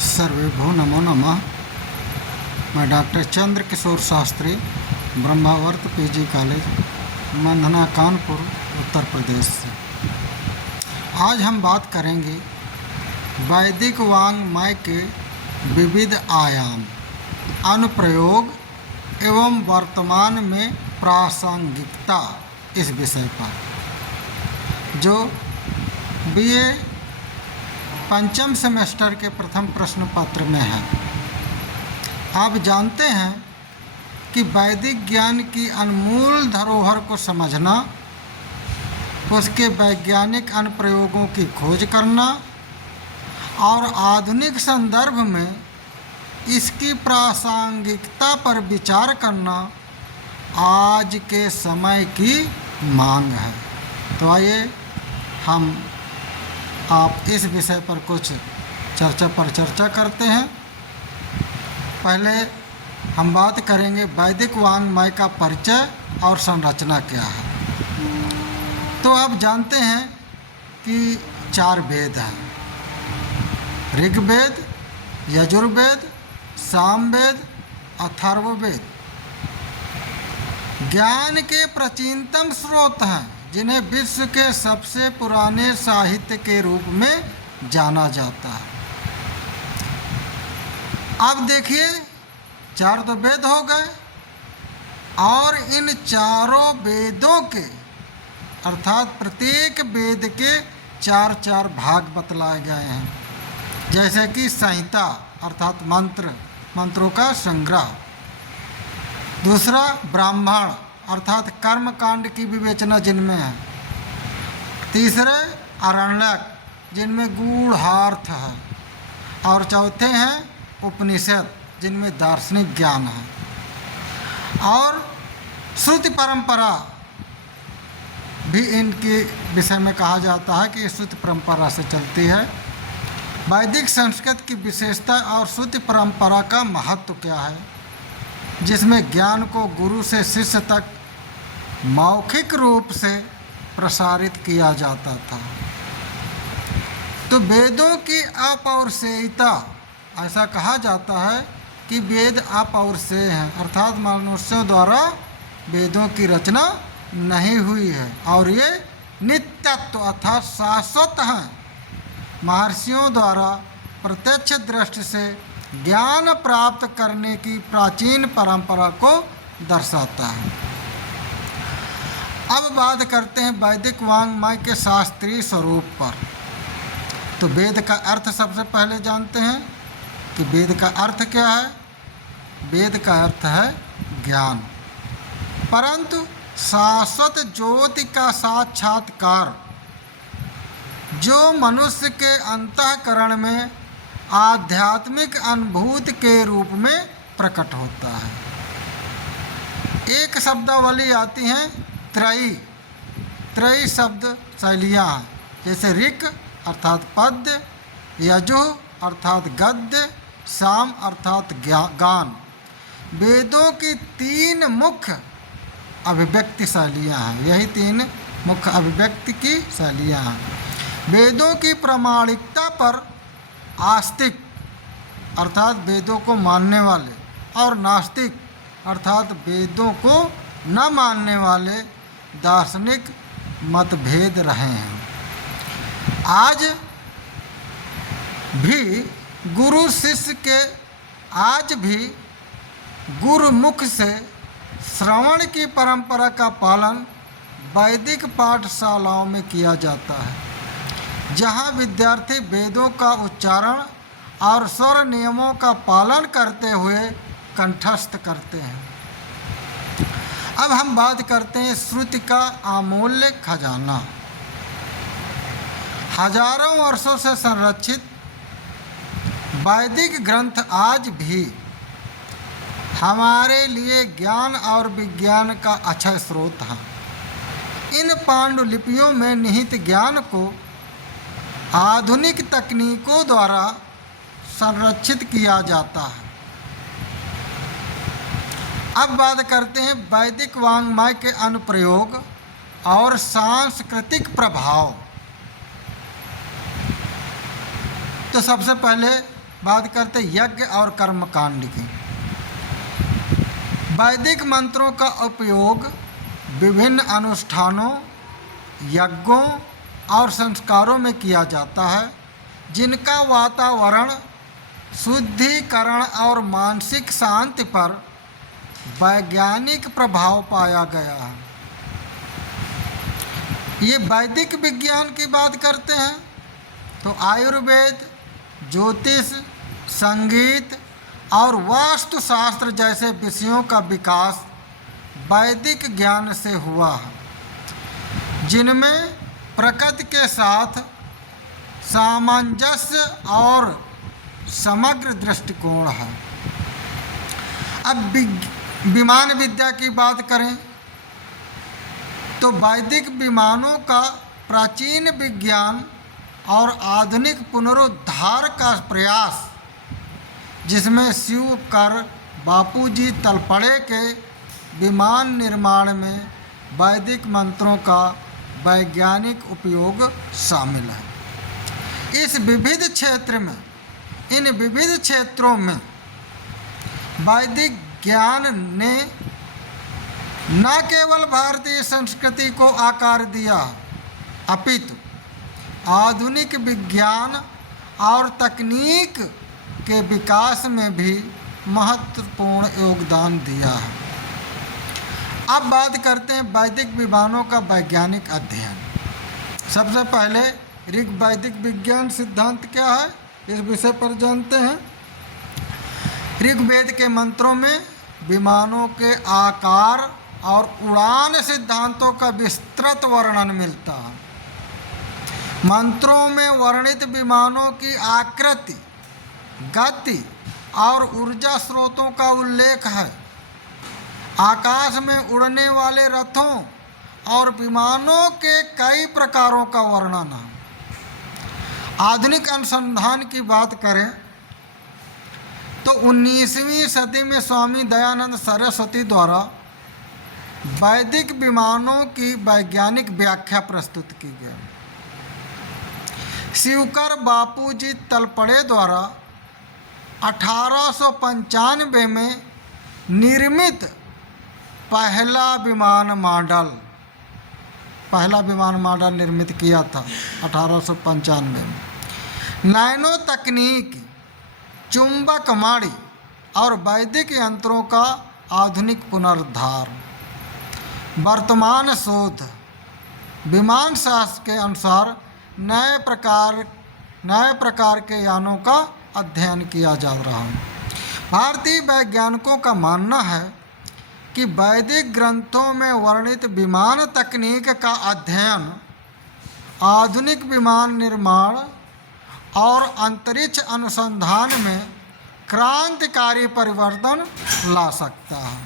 सर्वेभ्यो नमो नमः। मैं डॉक्टर चंद्र किशोर Shastri, Brahmavarta PG college, Mandhana, Kanpur, Uttar Pradesh से। आज हम बात करेंगे वैदिक वाङ्मय के विविध आयाम, अनुप्रयोग एवं वर्तमान में प्रासंगिकता, इस विषय पर, जो बीए पंचम सेमेस्टर के प्रथम प्रश्न पत्र में है। आप जानते हैं कि वैदिक ज्ञान की अनमोल धरोहर को समझना, उसके वैज्ञानिक अनुप्रयोगों की खोज करना और आधुनिक संदर्भ में इसकी प्रासंगिकता पर विचार करना आज के समय की मांग है। तो आइए हम आप इस विषय पर कुछ चर्चा करते हैं। पहले हम बात करेंगे वैदिक वाङ्मय का परिचय और संरचना क्या है। तो आप जानते हैं कि 4 वेद हैं: ऋग्वेद, यजुर्वेद, सामवेद, अथर्ववेद। ज्ञान के प्राचीनतम स्रोत हैं, जिन्हें विश्व के सबसे पुराने साहित्य के रूप में जाना जाता है। अब देखिए, 4 तो वेद हो गए और इन चारों वेदों के अर्थात प्रत्येक वेद के 4 भाग बतलाए गए हैं, जैसे कि संहिता अर्थात मंत्रों का संग्रह। दूसरा ब्राह्मण अर्थात कर्म कांड की विवेचना जिनमें है। तीसरे आरण्यक, जिनमें गूढ़ार्थ है। और चौथे हैं उपनिषद, जिनमें दार्शनिक ज्ञान है। और श्रुति परंपरा भी इनके विषय में कहा जाता है कि श्रुति परंपरा से चलती है। वैदिक संस्कृत की विशेषता और श्रुति परंपरा का महत्व क्या है, जिसमें ज्ञान को गुरु से शिष्य तक मौखिक रूप से प्रसारित किया जाता था। तो वेदों की अपौरुषेयता, ऐसा कहा जाता है कि वेद अपौरुषेय हैं, अर्थात मनुष्यों द्वारा वेदों की रचना नहीं हुई है और ये नित्यत्व अर्थात शाश्वत हैं। महर्षियों द्वारा प्रत्यक्ष दृष्टि से ज्ञान प्राप्त करने की प्राचीन परंपरा को दर्शाता है। अब बात करते हैं वैदिक वाङ्मय के शास्त्रीय स्वरूप पर। तो वेद का अर्थ सबसे पहले जानते हैं कि वेद का अर्थ क्या है। वेद का अर्थ है ज्ञान, परंतु शाश्वत ज्योति का साक्षात्कार, जो मनुष्य के अंतःकरण में आध्यात्मिक अनुभूति के रूप में प्रकट होता है। एक शब्दावली आती हैं त्रयी शब्द शैलियाँ, जैसे ऋक् अर्थात पद्य, यजुः अर्थात गद्य, साम अर्थात गान। वेदों की 3 मुख्य अभिव्यक्ति शैलियाँ हैं। यही 3 मुख्य अभिव्यक्ति की शैलियाँ हैं। वेदों की प्रामाणिकता पर आस्तिक अर्थात वेदों को मानने वाले और नास्तिक अर्थात वेदों को न मानने वाले दार्शनिक मतभेद रहे हैं। आज भी गुरुमुख से श्रवण की परंपरा का पालन वैदिक पाठशालाओं में किया जाता है, जहां विद्यार्थी वेदों का उच्चारण और स्वर नियमों का पालन करते हुए कंठस्थ करते हैं। अब हम बात करते हैं श्रुति का अमूल्य खजाना। हजारों वर्षों से संरक्षित वैदिक ग्रंथ आज भी हमारे लिए ज्ञान और विज्ञान का अक्षय स्रोत हैं। इन पांडुलिपियों में निहित ज्ञान को आधुनिक तकनीकों द्वारा संरक्षित किया जाता है। अब बात करते हैं वैदिक वाङ्मय के अनुप्रयोग और सांस्कृतिक प्रभाव। तो सबसे पहले बात करते यज्ञ और कर्मकांड की। वैदिक मंत्रों का उपयोग विभिन्न अनुष्ठानों, यज्ञों और संस्कारों में किया जाता है, जिनका वातावरण, शुद्धिकरण और मानसिक शांति पर वैज्ञानिक प्रभाव पाया गया है। ये वैदिक विज्ञान की बात करते हैं तो आयुर्वेद, ज्योतिष, संगीत और वास्तुशास्त्र जैसे विषयों का विकास वैदिक ज्ञान से हुआ है, जिनमें प्रकृति के साथ सामंजस्य और समग्र दृष्टिकोण है। अब विमान विद्या की बात करें तो वैदिक विमानों का प्राचीन विज्ञान और आधुनिक पुनरुद्धार का प्रयास, जिसमें शिवकर बापूजी तलपड़े के विमान निर्माण में वैदिक मंत्रों का वैज्ञानिक उपयोग शामिल है। इन विविध क्षेत्रों में वैदिक ज्ञान ने न केवल भारतीय संस्कृति को आकार दिया, अपितु आधुनिक विज्ञान और तकनीक के विकास में भी महत्वपूर्ण योगदान दिया है। अब बात करते हैं वैदिक विमानों का वैज्ञानिक अध्ययन। सबसे पहले ऋग्वैदिक विज्ञान सिद्धांत क्या है, इस विषय पर जानते हैं। ऋग्वेद के मंत्रों में विमानों के आकार और उड़ान सिद्धांतों का विस्तृत वर्णन मिलता है। मंत्रों में वर्णित विमानों की आकृति, गति और ऊर्जा स्रोतों का उल्लेख है। आकाश में उड़ने वाले रथों और विमानों के कई प्रकारों का वर्णन है। आधुनिक अनुसंधान की बात करें तो 19वीं सदी में स्वामी दयानंद सरस्वती द्वारा वैदिक विमानों की वैज्ञानिक व्याख्या प्रस्तुत की गई। शिवकर बापूजी तलपड़े द्वारा 1895 में निर्मित पहला विमान मॉडल निर्मित किया था 1895 में। नैनो तकनीक, चुंबक माड़ी और वैदिक यंत्रों का आधुनिक पुनरुद्धार। वर्तमान शोध विमान शास्त्र के अनुसार नए प्रकार के यानों का अध्ययन किया जा रहा है। भारतीय वैज्ञानिकों का मानना है कि वैदिक ग्रंथों में वर्णित विमान तकनीक का अध्ययन आधुनिक विमान निर्माण और अंतरिक्ष अनुसंधान में क्रांतिकारी परिवर्तन ला सकता है।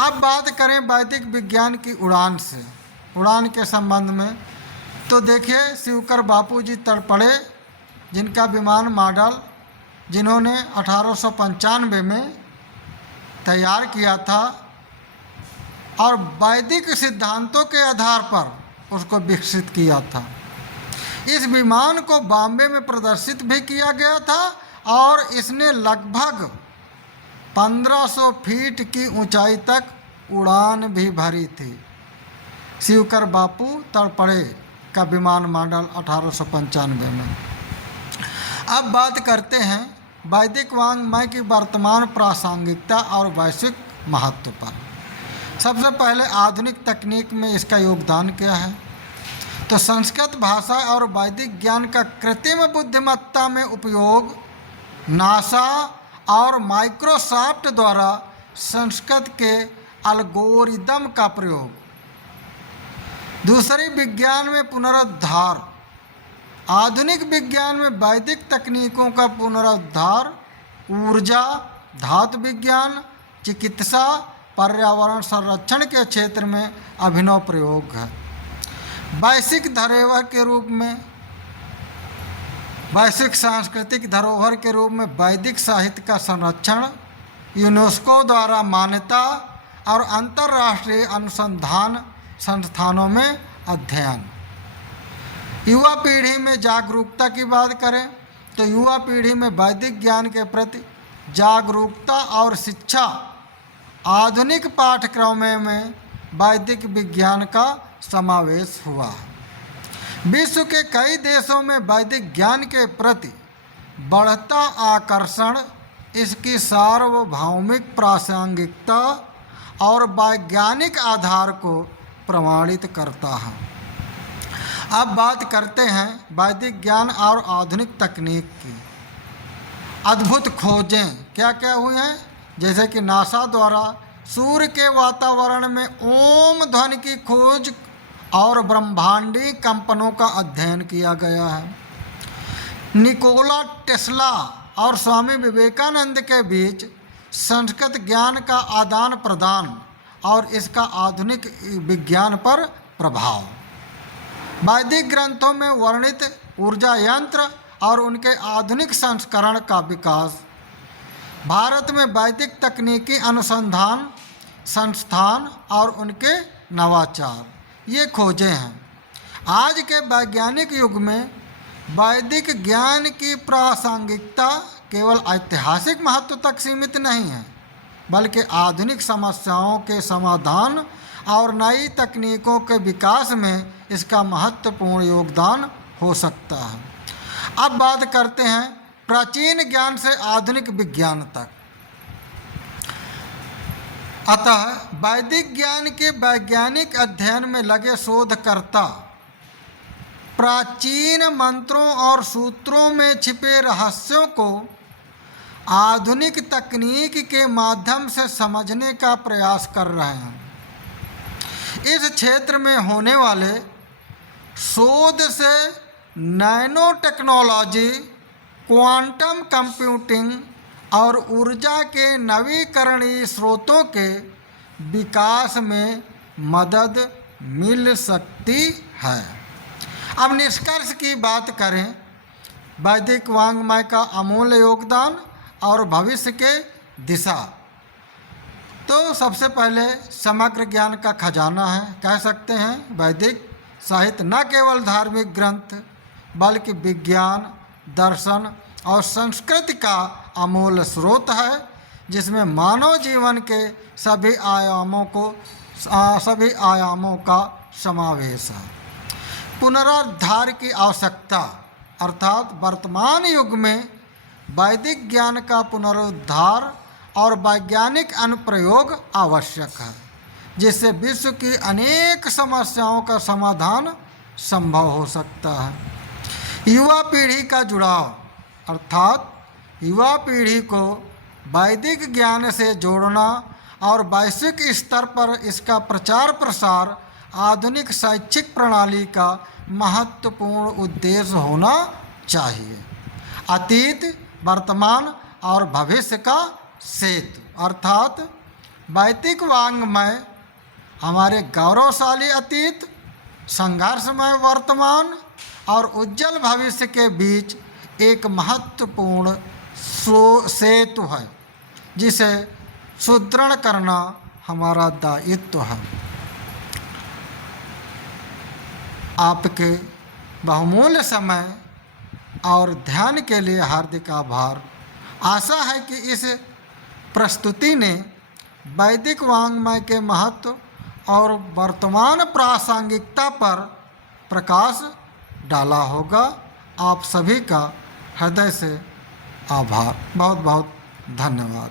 अब बात करें वैदिक विज्ञान की उड़ान के संबंध में, तो देखिए शिवकर बापूजी तलपड़े जिनका विमान मॉडल जिन्होंने 1895 में तैयार किया था और वैदिक सिद्धांतों के आधार पर उसको विकसित किया था। इस विमान को बॉम्बे में प्रदर्शित भी किया गया था और इसने लगभग 1500 फीट की ऊंचाई तक उड़ान भी भरी थी। शिवकर बापू तलपड़े का विमान मॉडल 1895 में। अब बात करते हैं वैदिक वाङ्मय की वर्तमान प्रासंगिकता और वैश्विक महत्व पर। सबसे पहले आधुनिक तकनीक में इसका योगदान क्या है, तो संस्कृत भाषा और वैदिक ज्ञान का कृत्रिम बुद्धिमत्ता में उपयोग, नासा और माइक्रोसॉफ्ट द्वारा संस्कृत के एल्गोरिदम का प्रयोग। दूसरी, विज्ञान में पुनरुद्धार। आधुनिक विज्ञान में वैदिक तकनीकों का पुनरुद्धार ऊर्जा, धातु विज्ञान, चिकित्सा, पर्यावरण संरक्षण के क्षेत्र में अभिनव प्रयोग है। वैश्विक धरोहर के रूप में, वैश्विक सांस्कृतिक धरोहर के रूप में वैदिक साहित्य का संरक्षण, यूनेस्को द्वारा मान्यता और अंतर्राष्ट्रीय अनुसंधान संस्थानों में अध्ययन। युवा पीढ़ी में जागरूकता की बात करें तो युवा पीढ़ी में वैदिक ज्ञान के प्रति जागरूकता और शिक्षा, आधुनिक पाठ्यक्रमों में वैदिक विज्ञान का समावेश हुआ। विश्व के कई देशों में वैदिक ज्ञान के प्रति बढ़ता आकर्षण इसकी सार्वभौमिक प्रासंगिकता और वैज्ञानिक आधार को प्रमाणित करता है। अब बात करते हैं वैदिक ज्ञान और आधुनिक तकनीक की। अद्भुत खोजें क्या क्या हुई हैं, जैसे कि नासा द्वारा सूर्य के वातावरण में ओम ध्वनि की खोज और ब्रह्मांडीय कंपनों का अध्ययन किया गया है। निकोला टेस्ला और स्वामी विवेकानंद के बीच संस्कृत ज्ञान का आदान प्रदान और इसका आधुनिक विज्ञान पर प्रभाव। वैदिक ग्रंथों में वर्णित ऊर्जा यंत्र और उनके आधुनिक संस्करण का विकास। भारत में वैदिक तकनीकी अनुसंधान संस्थान और उनके नवाचार, ये खोजें हैं। आज के वैज्ञानिक युग में वैदिक ज्ञान की प्रासंगिकता केवल ऐतिहासिक महत्व तक सीमित नहीं है, बल्कि आधुनिक समस्याओं के समाधान और नई तकनीकों के विकास में इसका महत्वपूर्ण योगदान हो सकता है। अब बात करते हैं प्राचीन ज्ञान से आधुनिक विज्ञान तक। अतः वैदिक ज्ञान के वैज्ञानिक अध्ययन में लगे शोधकर्ता प्राचीन मंत्रों और सूत्रों में छिपे रहस्यों को आधुनिक तकनीक के माध्यम से समझने का प्रयास कर रहे हैं। इस क्षेत्र में होने वाले शोध से नैनो टेक्नोलॉजी, क्वांटम कंप्यूटिंग और ऊर्जा के नवीकरणीय स्रोतों के विकास में मदद मिल सकती है। अब निष्कर्ष की बात करें, वैदिक वाङ्मय का अमूल्य योगदान और भविष्य के दिशा, तो सबसे पहले समग्र ज्ञान का खजाना है। कह सकते हैं वैदिक साहित्य न केवल धार्मिक ग्रंथ बल्कि विज्ञान, दर्शन और संस्कृति का अमूल्य स्रोत है, जिसमें मानव जीवन के सभी आयामों का समावेश है। पुनरुद्धार की आवश्यकता, अर्थात वर्तमान युग में वैदिक ज्ञान का पुनरुद्धार और वैज्ञानिक अनुप्रयोग आवश्यक है, जिससे विश्व की अनेक समस्याओं का समाधान संभव हो सकता है। युवा पीढ़ी का जुड़ाव, अर्थात युवा पीढ़ी को वैदिक ज्ञान से जोड़ना और वैश्विक स्तर पर इसका प्रचार प्रसार आधुनिक शैक्षिक प्रणाली का महत्वपूर्ण उद्देश्य होना चाहिए। अतीत, वर्तमान और भविष्य का सेतु, अर्थात वैदिक वाङ्मय हमारे गौरवशाली अतीत, संघर्षमय वर्तमान और उज्जवल भविष्य के बीच एक महत्वपूर्ण सेतु है, जिसे सुदृढ़ करना हमारा दायित्व है। आपके बहुमूल्य समय और ध्यान के लिए हार्दिक आभार। आशा है कि इस प्रस्तुति ने वैदिक वाङ्मय के महत्व और वर्तमान प्रासंगिकता पर प्रकाश डाला होगा। आप सभी का हृदय से आभार। बहुत बहुत धन्यवाद।